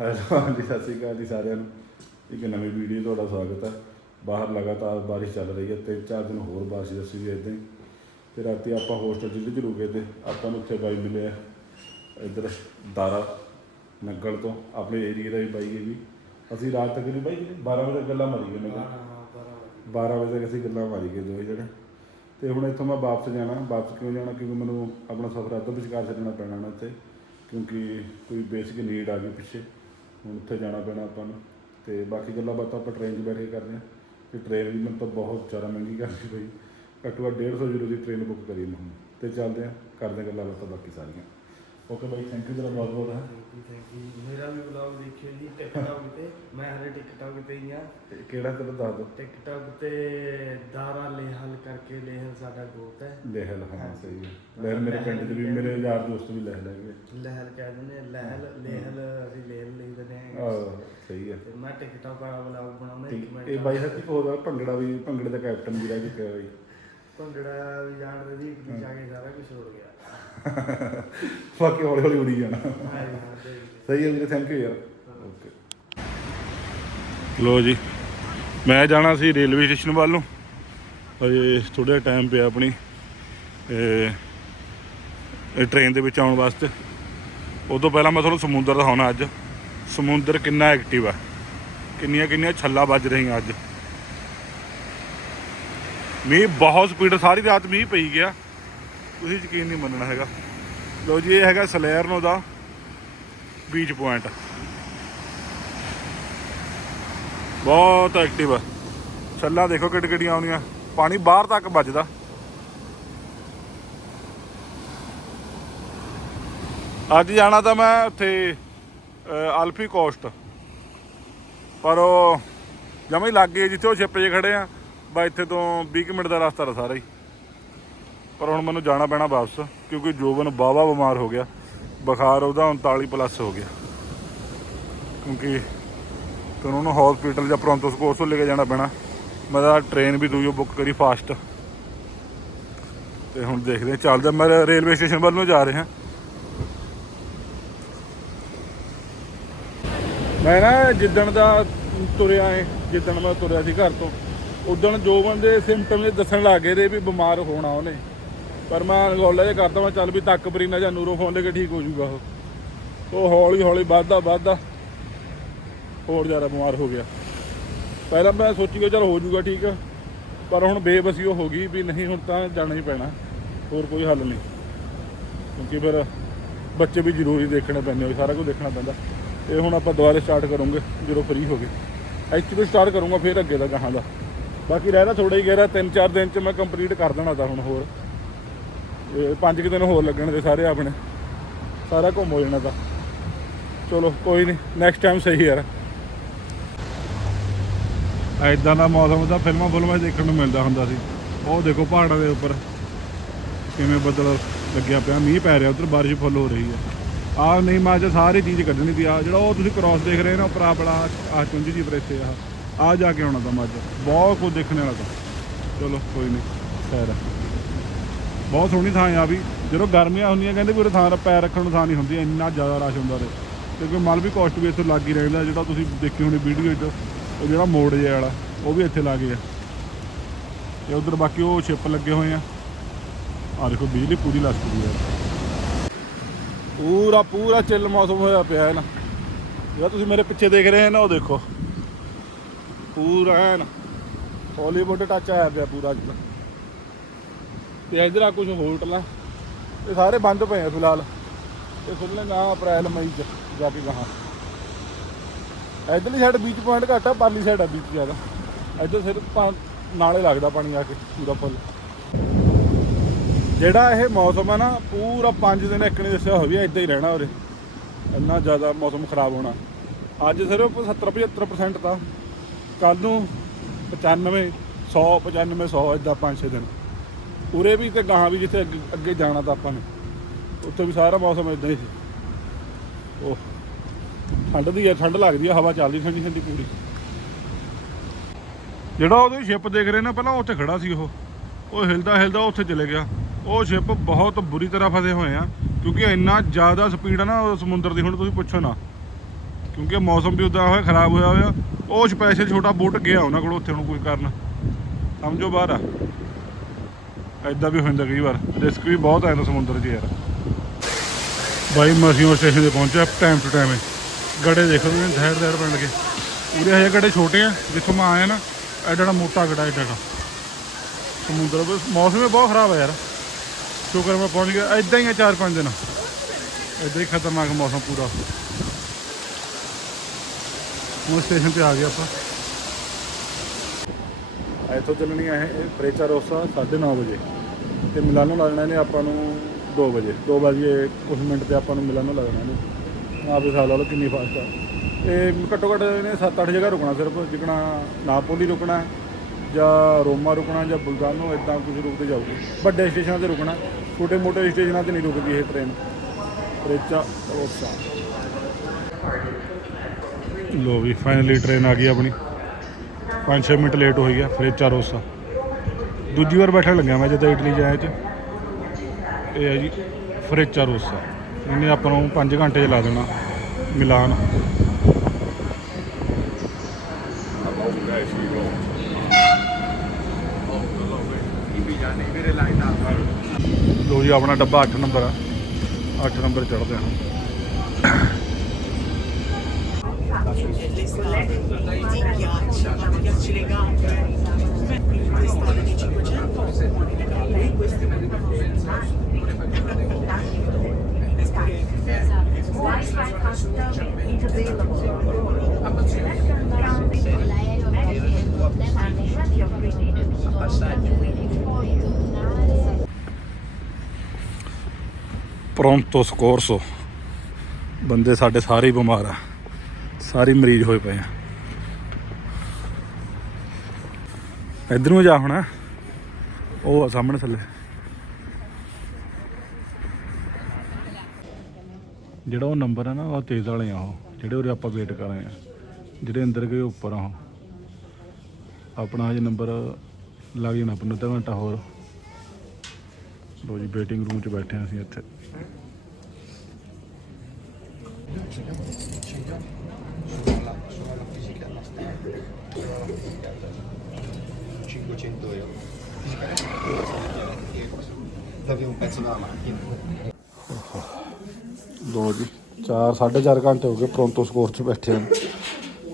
Hello ਹਾਂਜੀ ਸਤਿ ਸ਼੍ਰੀ ਅਕਾਲ ਜੀ ਸਾਰਿਆਂ ਨੂੰ। ਇੱਕ ਨਵੀਂ ਵੀਡੀਓ ਤੁਹਾਡਾ ਸਵਾਗਤ ਹੈ। ਬਾਹਰ ਲਗਾਤਾਰ ਬਾਰਿਸ਼ ਚੱਲ ਰਹੀ ਹੈ ਤਿੰਨ ਚਾਰ ਦਿਨ ਹੋਰ ਬਾਰਿਸ਼ ਦੱਸੀ ਵੀ ਇਦਾਂ ਤੇ ਰਾਤੀ ਆਪਾਂ ਹੋਸਟਲ ਜਿਹਦੇ ਚ ਰੁਕੇ ਤੇ ਆਪਾਂ ਨੂੰ ਉੱਥੇ ਬਾਈ ਮਿਲੇ ਆ ਇੱਧਰ ਦਾਰਾ ਨੰਗਲ ਤੋਂ ਆਪਣੇ ਏਰੀਆ ਦਾ ਹੀ ਬਾਈ ਹੈ ਵੀ ਅਸੀਂ ਰਾਤ ਤੱਕ ਨਹੀਂ ਬਾਈ 12 ਵਜੇ ਤੱਕ ਗੱਲਾਂ ਮਾਰੀ ਗਏ ਨੇ 12 ਵਜੇ ਤੱਕ। ਅਸੀਂ ਗੱਲਾਂ ਮਾਰੀ ਗਏ ਦੋਵੇਂ ਜਣੇ। ਤੇ ਹੁਣ ਇੱਥੋਂ ਮੈਂ ਵਾਪਸ ਜਾਣਾ ਵਾਪਸ ਕਿਉਂ ਜਾਣਾ? ਕਿਉਂਕਿ ਮੈਨੂੰ ਆਪਣਾ ਸਫ਼ਰ ਅੱਧ ਵਿਚਕਾਰ ਛੱਡਣਾ ਪੈਣਾ ਨਾ ਇੱਥੇ। ਕਿਉਂਕਿ ਕੋਈ ਬੇਸਿਕ ਨੀਡ ਆ ਗਈ ਪਿੱਛੇ। ਹੁਣ ਉੱਥੇ ਜਾਣਾ ਪੈਣਾ ਆਪਾਂ ਨੂੰ। ਤੇ ਬਾਕੀ ਗੱਲਾਂ ਬਾਤਾਂ ਆਪਾਂ ਟ੍ਰੇਨ 'ਚ ਬੈਠ ਕੇ ਕਰਦੇ ਹਾਂ। ਤੇ ਟ੍ਰੇਨ ਵੀ ਮੈਨੂੰ ਤਾਂ ਬਹੁਤ ਜ਼ਿਆਦਾ ਮਹਿੰਗੀ ਕਰਦੀ ਪਈ। ਘੱਟੋ ਘੱਟ 150 ਯੂਰੋ ਦੀ ਟ੍ਰੇਨ ਬੁੱਕ ਕਰੀ ਮੈਂ ਹੁਣ। ਤੇ ਚੱਲਦੇ ਹਾਂ, ਕਰਦੇ ਹਾਂ ਗੱਲਾਂ ਬਾਤਾਂ ਬਾਕੀ ਸਾਰੀਆਂ। ਓਕੇ ਬਾਈ ਥੈਂਕ ਯੂ ਤੇਰਾ ਬਹੁਤ ਬਹੁਤ ਹੈ ਮੇਰਾ ਵੀ ਵਲੌਗ ਦੇਖਿਓ ਜੀ ਟਿਕਟੌਕ ਤੇ। ਮੈਂ ਹਲੇ ਟਿਕਟੌਕ ਤੇ ਹੀ ਆ। ਤੇ ਕਿਹੜਾ ਤੈਨੂੰ ਦੱਸ ਦੋ? ਟਿਕਟੌਕ ਤੇ ਦਾਰਾ ਲੇਹਲ ਕਰਕੇ ਲੇਹਲ ਸਾਡਾ ਗੋਤ ਹੈ। ਲਹਿਲ ਹਾਂ ਸਹੀ ਹੈ। ਲਹਿਲ ਮੇਰੇ ਪਿੰਡ 'ਚ ਵੀ ਮੇਰੇ ਯਾਰ ਦੋਸਤ ਵੀ ਲਹਿਲ ਹੈਗੇ। ਲਹਿਲ ਕਹਿ ਦਿੰਦੇ ਆ, ਲਹਿਲ ਲੇਹਲ ਅਸੀਂ ਲੇਹਲ ਲਈ ਦਿੰਦੇ ਆ। ਆਹ ਸਹੀ ਹੈ। ਤੇ ਮੈਂ ਟਿਕਟੌਕ ਵਾਲਾ ਵਲੌਗ ਬਣਾਉਣਾ ਇੱਕ ਮਿੰਟ ਇਹ ਬਾਈ ਸਾਹਿਬ ਉਹਦਾ ਭੰਗੜਾ ਵੀ ਭੰਗੜੇ ਦਾ ਕੈਪਟਨ ਵੀ ਰਹਿ ਚੁੱਕਿਆ ਬਾਈ। ਭੰਗੜਾ ਵੀ ਜਾਣਦੇ ਜੀ ਇੱਕ ਜਾ ਕੇ ਸਾਰਾ ਕੁਝ ਛੋੜ ਗਿਆ। ਬਾਕੀ ਹੌਲੀ ਹੌਲੀ ਉੜੀ ਜਾਣਾ। ਹਾਂ ਹਾਂ ਸਹੀ ਹੈ। ਵੀਰੇ ਥੈਂਕ ਯੂ ਯਾਰ। ਓਕੇ ਲੋ ਜੀ ਮੈਂ ਜਾਣਾ ਸੀ ਰੇਲਵੇ ਸਟੇਸ਼ਨ ਵੱਲ ਨੂੰ। ਅਜੇ ਥੋੜਾ ਟਾਈਮ ਪਿਆ ਆਪਣੀ ਟ੍ਰੇਨ ਦੇ ਵਿੱਚ ਆਉਣ ਵਾਸਤੇ। ਉਹ ਤੋਂ ਪਹਿਲਾਂ ਮੈਂ ਤੁਹਾਨੂੰ ਸਮੁੰਦਰ ਦਿਖਾਉਣਾ ਅੱਜ। ਸਮੁੰਦਰ ਕਿੰਨਾ ਐਕਟਿਵ ਆ। ਕਿੰਨੀਆਂ ਕਿੰਨੀਆਂ ਛੱਲਾਂ ਵੱਜ ਰਹੀਆਂ ਅੱਜ। ਮੀਂਹ ਬਹੁਤ ਸਪੀਡ ਸਾਰੀ ਰਾਤ ਮੀਂਹ ਪਈ ਗਿਆ। ਤੁਸੀਂ ਯਕੀਨ ਨਹੀਂ ਮੰਨਣਾ ਹੈਗਾ। ਲਓ ਜੀ, ਇਹ ਹੈਗਾ ਸਲੈਰਨੋ ਦਾ ਬੀਚ ਪੁਆਇੰਟ ਬਹੁਤ ਐਕਟਿਵ ਆ। ਛੱਲਾ ਦੇਖੋ ਕਿੱਡ ਕਿੱਡੀਆਂ ਆਉਂਦੀਆਂ ਪਾਣੀ ਬਾਹਰ ਤੱਕ ਵੱਜਦਾ। ਅੱਜ ਜਾਣਾ ਤਾਂ ਮੈਂ ਉੱਥੇ ਅਲਫੀ ਕੋਸਟ ਪਰ ਉਹ ਜਮਾ ਲੱਗ ਗਏ, ਜਿੱਥੇ ਉਹ ਛਿੱਪ ਜੇ ਖੜੇ ਆ। ਬਾ ਇੱਥੇ ਤੋਂ 20 ਕੁ ਮਿੰਟ ਦਾ ਰਸਤਾ ਰ ਸਾਰਾ ਹੀ। ਪਰ ਹੁਣ ਮੈਨੂੰ ਜਾਣਾ ਪੈਣਾ ਵਾਪਸ, ਕਿਉਂਕਿ ਜੋਬਨ ਬਾਵਾ ਬਿਮਾਰ ਹੋ ਗਿਆ। ਬੁਖਾਰ ਉਹਦਾ 39 ਪਲੱਸ ਹੋ ਗਿਆ। ਕਿਉਂਕਿ ਤੇ ਉਹਨੂੰ ਹਸਪੀਟਲ ਜਾਂ ਪ੍ਰੋਂਤੋ ਸਕੋਰਸ ਤੋਂ ਲੈ ਕੇ ਜਾਣਾ ਪੈਣਾ। ਮੈਂ ਤਾਂ ਟ੍ਰੇਨ ਵੀ ਦੂਜੋ ਬੁੱਕ ਕਰੀ ਫਾਸਟ ਤੇ ਹੁਣ ਦੇਖਦੇ ਹਾਂ, ਚੱਲਦੇ ਮੈਂ ਰੇਲਵੇ ਸਟੇਸ਼ਨ ਵੱਲ ਨੂੰ ਜਾ ਰਿਹਾ। ਮੈਂ ਨਾ ਜਿੱਦਣ ਦਾ ਤੁਰਿਆ ਏ, ਜਿੱਦਣ ਮੈਂ ਤੁਰਿਆ ਸੀ ਘਰ ਤੋਂ ਉਦਣ ਜੋ ਬੰਦੇ ਸਿੰਪਟਮ ਦੱਸਣ ਲੱਗ ਗਏ ਦੇ ਵੀ ਬਿਮਾਰ ਹੋਣਾ ਉਹਨੇ, ਪਰ ਮੈਂ ਅਨਗੋਲਾ ਜੇ ਕਰਦਾ, ਮੈਂ ਚੱਲ ਵੀ ਤੱਕ ਬਰੀਨਾ ਜਾਂ ਨੂਰੋ ਫੋਨ ਲੈ ਕੇ ਠੀਕ ਹੋ ਜਾਊਗਾ ਉਹ। ਉਹ ਹੌਲੀ ਹੌਲੀ ਵੱਧਦਾ ਵੱਧਦਾ ਹੋਰ ਜ਼ਿਆਦਾ ਬਿਮਾਰ ਹੋ ਗਿਆ। ਪਹਿਲਾਂ ਮੈਂ ਸੋਚੀ ਚੱਲ ਚਲ ਹੋ ਜਾਊਗਾ ਠੀਕ, ਪਰ ਹੁਣ ਬੇਬਸੀ ਉਹ ਹੋ ਗਈ ਵੀ ਨਹੀਂ, ਹੁਣ ਤਾਂ ਜਾਣਾ ਹੀ ਪੈਣਾ, ਹੋਰ ਕੋਈ ਹੱਲ ਨਹੀਂ। ਕਿਉਂਕਿ ਫਿਰ ਬੱਚੇ ਵੀ ਜ਼ਰੂਰੀ ਦੇਖਣੇ ਪੈਂਦੇ ਹੋਏ ਸਾਰਾ ਕੁਝ ਦੇਖਣਾ ਪੈਂਦਾ। ਇਹ ਹੁਣ ਆਪਾਂ ਦੁਬਾਰਾ ਸਟਾਰਟ ਕਰੂੰਗੇ, ਜਦੋਂ ਫ੍ਰੀ ਹੋ ਗਏ। ਐਕਚੁਅਲੀ ਸਟਾਰਟ ਕਰੂੰਗਾ, ਫਿਰ ਅੱਗੇ ਦਾ ਗਾਹਾਂ ਦਾ। ਬਾਕੀ ਰਹਿਦਾ ਥੋੜਾ ਹੀ ਕਹਿ ਰਿਹਾ ਤਿੰਨ ਚਾਰ ਦਿਨ ਚ ਮੈਂ ਕੰਪਲੀਟ ਕਰ ਦੇਣਾ ਤਾਂ ਹੁਣ ਹੋਰ। ਪੰਜ ਕੁ ਦਿਨ ਹੋਰ ਲੱਗਣ ਦੇ ਸਾਰੇ ਆਪਣੇ। ਸਾਰਾ ਘੁੰਮ ਹੋ ਜਾਣਾ ਤਾਂ। ਚਲੋ, ਕੋਈ ਨਹੀਂ ਨੈਕਸਟ ਟਾਈਮ ਸਹੀ ਯਾਰ। ਐਦਾਂ ਦਾ ਮੌਸਮ ਦਾ ਫਿਲਮਾਂ ਫੁਲਮਾਂ ਦੇਖਣ ਨੂੰ ਮਿਲਦਾ ਹੁੰਦਾ ਸੀ। ਉਹ ਦੇਖੋ ਪਹਾੜਾਂ ਦੇ ਉੱਪਰ। ਕਿਵੇਂ ਬੱਦਲ ਲੱਗਿਆ ਪਿਆ, ਮੀਂਹ ਪੈ ਰਿਹਾ, ਉਧਰ ਬਾਰਿਸ਼ ਫੁੱਲ ਹੋ ਰਹੀ ਹੈ। ਆਹ ਨਹੀਂ, ਮੈਂ ਅੱਜ ਸਾਰੀ ਚੀਜ਼ ਕੱਢਣੀ ਸੀ। ਆ ਜਿਹੜਾ ਉਹ ਤੁਸੀਂ ਕ੍ਰਾਸ ਦੇਖ ਰਹੇ ਨਾ ਉਪਰ ਆਪਣਾ ਬੜਾ ਆ ਚੁੰਝੀ ਜੀ ਇੱਥੇ ਆ ਆ ਜਾ ਕੇ ਆਉਣਾ ਤਾਂ ਮੈਂ ਅੱਜ। ਬਹੁਤ ਕੁਝ ਦੇਖਣ ਵਾਲਾ ਤਾਂ। ਚਲੋ, ਕੋਈ ਨਹੀਂ ਖੈਰ ਹੈ। ਬਹੁਤ ਸੋਹਣੀ ਥਾਂ ਆ ਵੀ। ਜਦੋਂ ਗਰਮੀਆਂ ਹੁੰਦੀਆਂ, ਕਹਿੰਦੇ ਵੀ ਉਰੇ ਥਾਂ ਪੈਰ ਰੱਖਣ ਨੂੰ ਥਾਂ ਨਹੀਂ ਹੁੰਦੀ, ਇੰਨਾ ਜ਼ਿਆਦਾ ਰਸ਼ ਹੁੰਦਾ ਤੇ ਕਿਉਂਕਿ ਮਲ ਵੀ ਕੋਸਟ ਵੀ ਇੱਥੇ ਲੱਗ ਹੀ ਰਹਿੰਦਾ, ਜਿਹੜਾ ਤੁਸੀਂ ਦੇਖੀ ਹੋਣੀ ਵੀਡੀਓ 'ਚ ਉਹ ਜਿਹੜਾ ਮੋੜ ਜਿਹਾ ਵਾਲਾ, ਉਹ ਵੀ ਇੱਥੇ ਲੱਗ ਗਿਆ। ਤੇ ਉਧਰ ਬਾਕੀ ਉਹ ਸ਼ਿਪ ਲੱਗੇ ਹੋਏ ਆ। ਆ ਦੇਖੋ, ਬਿਜਲੀ ਪੂਰੀ ਲੱਗ ਪਈ ਹੈ ਪੂਰਾ ਪੂਰਾ ਚਿੱਲ ਮੌਸਮ ਹੋਇਆ ਪਿਆ ਹੈ ਨਾ। ਜਿਹੜਾ ਤੁਸੀਂ ਮੇਰੇ ਪਿੱਛੇ ਦੇਖ ਰਹੇ ਹੋ ਨਾ, ਉਹ ਦੇਖੋ। ਪੂਰਾ ਐਨ। ਹਾਲੀਵੁੱਡ ਟੱਚ ਆਇਆ ਪਿਆ ਪੂਰਾ ਅੱਜ। ਤੇ ਇਧਰ ਆ ਕੁਝ ਆ ਇਹ ਸਾਰੇ ਬੰਦ ਪਏ ਆ ਫਿਲਹਾਲ। ਇਹ ਖੁੱਲਣੇ ਨਾ ਅਪ੍ਰੈਲ ਮਈ ਚ, ਜਾ ਕੇ ਗਾਹਾਂ। ਇਧਰਲੀ ਸਾਈਡ ਬੀਚ ਪੁਆਇੰਟ ਘੱਟ ਆ, ਪਰਲੀ ਸਾਈਡ ਆ ਬੀਚ ਜ਼ਿਆਦਾ। ਇੱਧਰ ਸਿਰਫ ਨਾਲੇ ਲੱਗਦਾ ਪਾਣੀ ਆ ਕੇ, ਪੂਰਾ ਫੁੱਲ। ਜਿਹੜਾ ਇਹ ਮੌਸਮ ਹੈ ਨਾ, ਪੂਰਾ 5 ਦਿਨ ਇੱਕ ਨਹੀਂ ਦੱਸਿਆ ਹੋਵੇ ਵੀ ਇਦਾਂ ਹੀ ਰਹਿਣਾ ਉਰੇ। ਇੰਨਾ ਜ਼ਿਆਦਾ ਮੌਸਮ ਖਰਾਬ ਹੋਣਾ। ਅੱਜ ਸਿਰਫ 70 75% ਤਾਂ ਕੱਲ ਨੂੰ 95 100 95 100 ਇਦਾਂ 5-6 ਦਿਨ। ਉਰੇ ਵੀ ਤੇ ਗਾਹਾਂ ਵੀ ਜਿੱਥੇ ਅੱਗੇ- ਜਾਣਾ ਤਾਂ ਆਪਾਂ ਨੇ। ਉੱਥੇ ਵੀ ਸਾਰਾ ਮੌਸਮ ਇਦਾਂ ਹੀ ਸੀ। ਉਹ ਠੰਡ ਦੀ ਹੈ ਠੰਡ ਲੱਗਦੀ ਹੈ ਹਵਾ ਚੱਲਦੀ ਠੰਡੀ ਠੰਡੀ ਪੂਰੀ। ਜਿਹੜਾ ਉਹਦੀ ਸ਼ਿਪ ਦੇਖ ਰਹੇ ਨਾ, ਪਹਿਲਾਂ ਉੱਥੇ ਖੜਾ ਸੀ ਉਹ। ਉਹ ਹਿਲਦਾ ਹਿਲਦਾ ਉੱਥੇ ਚਲੇ ਗਿਆ। ਉਹ ਸ਼ਿਪ ਬਹੁਤ ਬੁਰੀ ਤਰ੍ਹਾਂ ਫਸੇ ਹੋਏ ਆ, ਕਿਉਂਕਿ ਇੰਨਾ ਜ਼ਿਆਦਾ ਸਪੀਡ ਆ ਨਾ ਸਮੁੰਦਰ ਦੀ, ਹੁਣ ਤੁਸੀਂ ਪੁੱਛੋ ਨਾ। ਕਿਉਂਕਿ ਮੌਸਮ ਵੀ ਉਦਾਂ ਹੋਇਆ, ਖਰਾਬ ਹੋਇਆ ਹੋਇਆ। ਉਹ ਸਪੈਸ਼ਲ ਛੋਟਾ ਬੋਟ ਗਿਆ ਉਹਨਾਂ ਕੋਲ, ਉੱਥੇ ਨੂੰ ਕੋਈ ਕਰਨ। ਸਮਝੋ ਬਾਹਰ ਆ। ਐਦਾਂ ਵੀ ਹੋ ਜਾਂਦਾ ਕਈ ਵਾਰ। ਰਿਸਕ ਵੀ ਬਹੁਤ ਆਇਆ ਸਮੁੰਦਰ 'ਚ ਯਾਰ। ਬਾਈ ਮਸੀਓ ਸਟੇਸ਼ਨ ਤੇ ਪਹੁੰਚਿਆ ਟਾਈਮ ਟੂ ਟਾਈਮ ਗੜੇ ਦੇਖੋ ਤੁਸੀਂ ਧੈੜ ਧੈੜ ਪੈਣ ਲੱਗੇ ਉਰੇ ਹਜੇ ਗੜੇ ਛੋਟੇ ਆ, ਜਿੱਥੋਂ ਮੈਂ ਆਇਆ ਨਾ ਐਡਾ ਐਡਾ ਮੋਟਾ ਗੜਾ ਐਡਾ ਸਮੁੰਦਰ ਮੌਸਮ ਹੀ ਬਹੁਤ ਖਰਾਬ ਹੈ ਯਾਰ। ਸ਼ੁਕਰ ਮੈਂ ਪਹੁੰਚ ਗਿਆ ਐਦਾਂ ਹੀ ਆ ਚਾਰ ਪੰਜ ਦਿਨ। ਐਦਾਂ ਹੀ ਖਤਰਨਾਕ ਮੌਸਮ ਪੂਰਾ। ਹੁਣ ਸਟੇਸ਼ਨ ਤੇ ਆ ਗਏ ਆਪਾਂ। ਇੱਥੋਂ ਚੱਲਣੀ ਹੈ ਇਹ ਫਰੇਚਾ ਰੋਸਾ 9:30 ਵਜੇ। ਤੇ ਮਿਲਾਨੋ ਲੱਗਣਾ ਨੇ ਆਪਾਂ ਨੂੰ 2 ਵਜੇ। 2 ਵਜੇ ਕੁਝ ਮਿੰਟ ਤੇ ਆਪਾਂ ਨੂੰ ਮਿਲਾਨੋ ਲੱਗਣਾ ਨੇ ਆਪ ਦੇ ਹਿਸਾਬ ਲਾ ਲਓ ਕਿੰਨੀ ਫਾਸਟ ਆ। ਇਹ ਘੱਟੋ ਘੱਟ ਇਹਨੇ 7-8 ਜਗ੍ਹਾ ਰੁਕਣਾ ਸਿਰਫ, ਜਿਕਣਾ ਨਾਪੋਲੀ ਰੁਕਣਾ ਜਾਂ ਰੋਮਾ ਰੁਕਣਾ, ਜਾਂ ਬੁਲਗਾਨੋ ਇਦਾਂ ਕੁਝ ਰੁਕਦੇ ਜਾਊਗੀ। ਵੱਡੇ ਸਟੇਸ਼ਨਾਂ ਤੇ ਰੁਕਣਾ। ਛੋਟੇ ਮੋਟੇ ਸਟੇਸ਼ਨਾਂ ਤੇ ਨਹੀਂ ਰੁਕਦੀ ਇਹ ਟ੍ਰੇਨ ਫਰੇਚਾ ਰੋਸਾ। ਲੋ ਵੀ ਫਾਈਨਲੀ ਟ੍ਰੇਨ ਆ ਗਈ ਆਪਣੀ। 5-6 ਮਿੰਟ ਲੇਟ ਹੋਈ ਆ ਫਰੇਚਾ ਰੋਸਾ ਦੂਜੀ ਵਾਰ ਬੈਠਣ ਲੱਗਿਆ ਮੈਂ ਜਦੋਂ ਇਟਲੀ ਜਾਇਆ ਚ। ਇਹ ਹੈ ਜੀ ਫਰੇਚਾ ਰੋਸਾ ਇਹਨੇ ਆਪਾਂ ਨੂੰ 5 ਘੰਟੇ ਚ ਲਾ ਦੇਣਾ, ਮਿਲਾਨ। ਲੋ ਜੀ, ਆਪਣਾ ਡੱਬਾ 8 ਨੰਬਰ ਆ। 8 ਨੰਬਰ ਚੜਦੇ ਹਾਂ ti piaccia, ti piace le gambe. Questa è di 500 lei queste me le L'aereo non è un problema, infatti ho quindi passaggio, quindi puoi tornare. ਪ੍ਰੋਂਟੋ ਸਕੋਰਸੋ ਬੰਦੇ ਸਾਡੇ ਸਾਰੇ ਹੀ ਬਿਮਾਰ ਆ ਸਾਰੇ ਮਰੀਜ਼ ਹੋਏ ਪਏ ਆ। ਇਧਰ ਨੂੰ ਜਾ ਹੁਣ। ਉਹ ਆ ਸਾਹਮਣੇ ਥੱਲੇ। ਜਿਹੜਾ ਉਹ ਨੰਬਰ ਹੈ ਨਾ, ਉਹ ਤੇਜ਼ ਵਾਲੇ ਆ ਉਹ। ਜਿਹੜੇ ਉਰੇ ਆਪਾਂ ਵੇਟ ਕਰ ਰਹੇ ਆ। ਜਿਹੜੇ ਅੰਦਰ ਗਏ ਉੱਪਰ ਆ ਉਹ। ਆਪਣਾ ਹਜੇ ਨੰਬਰ ਲੱਗ ਜਾਣਾ ਆਪਾਂ ਨੂੰ ਅੱਧਾ ਘੰਟਾ ਹੋਰ। ਲੋ ਜੀ ਵੇਟਿੰਗ ਰੂਮ 'ਚ ਬੈਠੇ ਹਾਂ ਅਸੀਂ ਇੱਥੇ। Un pezzo dalla macchina. ਲੋ ਜੀ 4 4.5 ਘੰਟੇ ਹੋ ਗਏ ਪ੍ਰੋਂਟੋ ਸਕੋਰ 'ਚ ਬੈਠੇ ਹਾਂ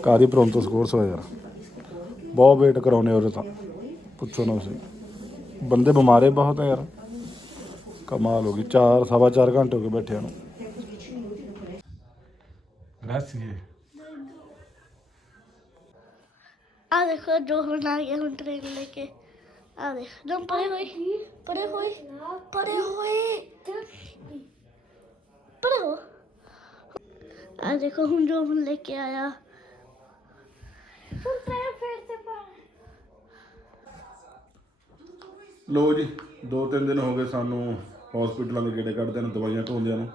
ਕਾਦੀ ਪ੍ਰੋਂਟੋ ਸਕੋਰਸ ਹੋਇਆ ਯਾਰ? ਬਹੁਤ ਵੇਟ ਕਰਾਉਨੇ ਉਹਦੇ ਤਾਂ। ਪੁੱਛੋ ਨਾ ਤੁਸੀਂ। ਬੰਦੇ ਬਿਮਾਰੇ ਬਹੁਤ ਆ ਯਾਰ। ਕਮਾਲ ਹੋ ਗਈ। 4 ਸਵਾ 4 ਘੰਟੇ ਹੋ ਗਏ ਬੈਠਿਆਂ ਨੂੰ। ਗ੍ਰਾਸੀਏ ਆ ਦੇਖੋ ਜੋ ਹੁਣ ਆ ਗਿਆ ਹੁਣ ਟ੍ਰੇਨ ਲੈ ਕੇ। ਆ ਦੇਖ ਜਮ ਪਰੇ ਹੋਈ ਪਰੇ ਹੋਈ ਪਰੇ ਹੋਈ। ਪਰੇ ਹੋ। ਆ ਦੇਖੋ ਹੁਣ ਜੋ ਹੁਣ ਲੈ ਕੇ ਆਇਆ। ਹੁਣ ਟ੍ਰੇਨ ਫੇਰ ਤੇ ਪਾ। ਲੋ ਜੀ ਦੋ ਤਿੰਨ ਦਿਨ ਹੋ ਗਏ ਸਾਨੂੰ ਹਸਪੀਟਲਾਂ ਦੇ ਗੇੜੇ ਕੱਢਦਿਆਂ ਨੂੰ ਦਵਾਈਆਂ ਢੋਂਦਿਆਂ ਨੂੰ।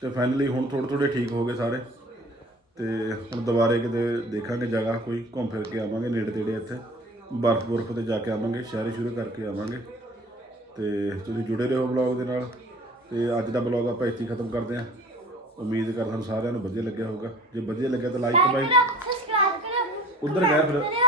ਤੇ ਫਾਈਨਲੀ ਹੁਣ ਥੋੜ੍ਹੇ ਥੋੜ੍ਹੇ ਠੀਕ ਹੋ ਗਏ ਸਾਰੇ। ਤੇ ਹੁਣ ਦੁਬਾਰੇ ਕਿਤੇ ਦੇਖਾਂਗੇ ਜਗ੍ਹਾ ਕੋਈ ਘੁੰਮ ਫਿਰ ਕੇ ਆਵਾਂਗੇ ਨੇੜੇ ਤੇੜੇ ਇੱਥੇ। ਬਰਫ਼ ਬੁਰਫ਼ ਤੇ ਜਾ ਕੇ ਆਵਾਂਗੇ ਸ਼ਹਿਰ ਸ਼ੁਰੂ ਕਰਕੇ ਆਵਾਂਗੇ। ਤੇ ਤੁਸੀਂ ਜੁੜੇ ਰਹੋ ਬਲੌਗ ਦੇ ਨਾਲ। ਤੇ ਅੱਜ ਦਾ ਬਲੌਗ ਆਪਾਂ ਇੱਥੇ ਹੀ ਖਤਮ ਕਰਦੇ ਹਾਂ। ਉਮੀਦ ਕਰਦਾ ਤੁਹਾਨੂੰ ਸਾਰਿਆਂ ਨੂੰ ਵਧੀਆ ਲੱਗਿਆ ਹੋਊਗਾ। ਜੇ ਵਧੀਆ ਲੱਗਿਆ ਤਾਂ ਲਾਈਕ ਕਮੈਂਟ ਸਬਸਕ੍ਰਾਈਬ ਕਰੋ। ਉਧਰ ਗਏ ਫਿਰ।